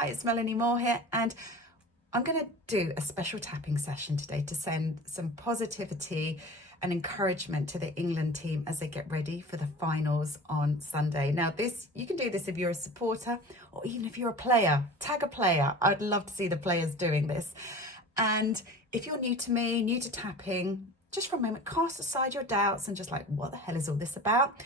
Hi, it's Melanie Moore here, and I'm going to do a special tapping session today to send some positivity and encouragement to the England team as they get ready for the finals on Sunday. Now, you can do this if you're a supporter or even if you're a player. Tag a player. I'd love to see the players doing this. And if you're new to me, new to tapping, just for a moment, cast aside your doubts and just like, what the hell is all this about?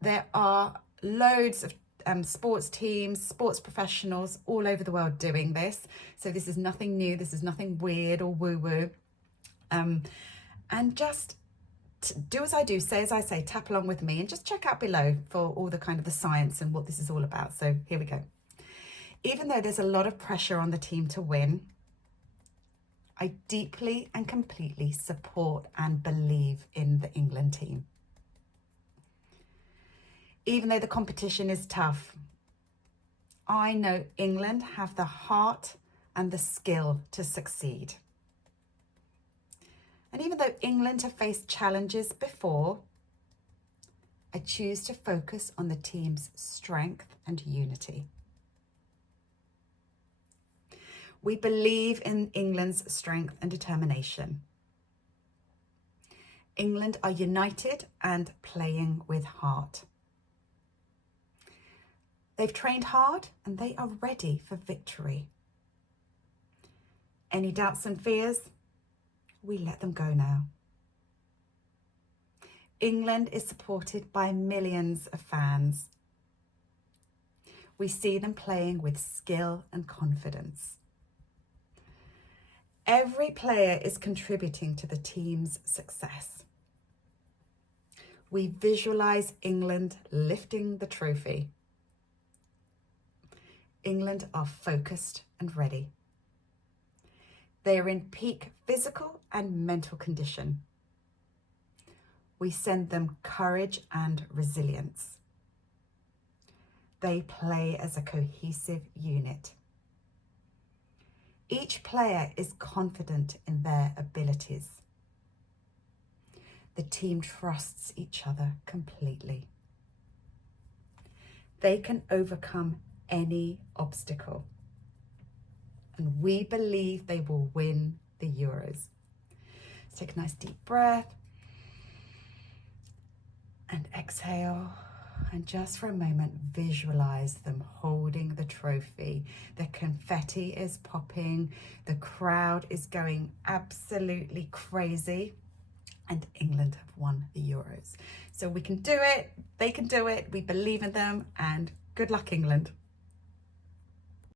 There are loads of sports teams, sports professionals all over the world doing this. So this is nothing new. This is nothing weird or woo-woo. And just do as I do, say as I say, tap along with me and just check out below for all the kind of the science and what this is all about. So here we go. Even though there's a lot of pressure on the team to win, I deeply and completely support and believe in the England team. Even though the competition is tough, I know England have the heart and the skill to succeed. And even though England have faced challenges before, I choose to focus on the team's strength and unity. We believe in England's strength and determination. England are united and playing with heart. They've trained hard and they are ready for victory. Any doubts and fears? We let them go now. England is supported by millions of fans. We see them playing with skill and confidence. Every player is contributing to the team's success. We visualize England lifting the trophy. England are focused and ready. They are in peak physical and mental condition. We send them courage and resilience. They play as a cohesive unit. Each player is confident in their abilities. The team trusts each other completely. They can overcome any obstacle. And we believe they will win the Euros. Let's take a nice deep breath and exhale. And just for a moment, visualize them holding the trophy. The confetti is popping. The crowd is going absolutely crazy. And England have won the Euros. So we can do it. They can do it. We believe in them. And good luck, England.